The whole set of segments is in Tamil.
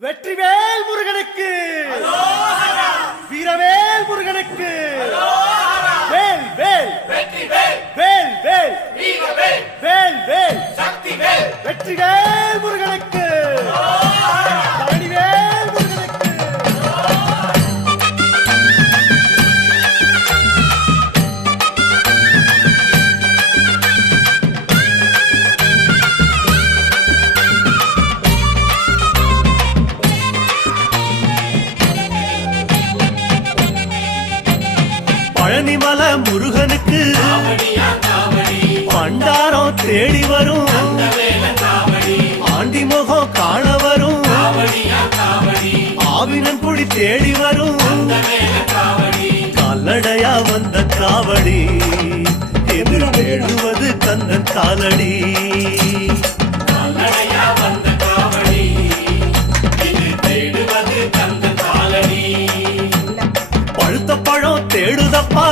வெற்றிவேல் முருகனுக்கு, வீரவேல் முருகனுக்கு, வேல் வேல் வேல் வேல் வேல் வேல் வெற்றிவேல் முருகனுக்கு, பழனிவேல் முருகனுக்கு. பழனிமல முருகனுக்கு பண்டாரம் தேடி வரும், ஆண்டி முகம் காண வரும், ஆவினன் குடி தேடி வரும், கால்நடையா வந்த காவடி எதிர் எழுவது கந்தன் காலடி. பழுத்த பழம் தேடுதப்பா,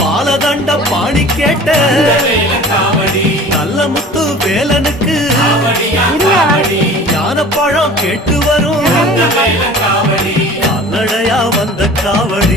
பாலதண்ட பாணி கேட்ட நல்ல முத்து வேலனுக்கு ஞான பழம் கேட்டு வரும், கால்நடையா வந்த காவடி.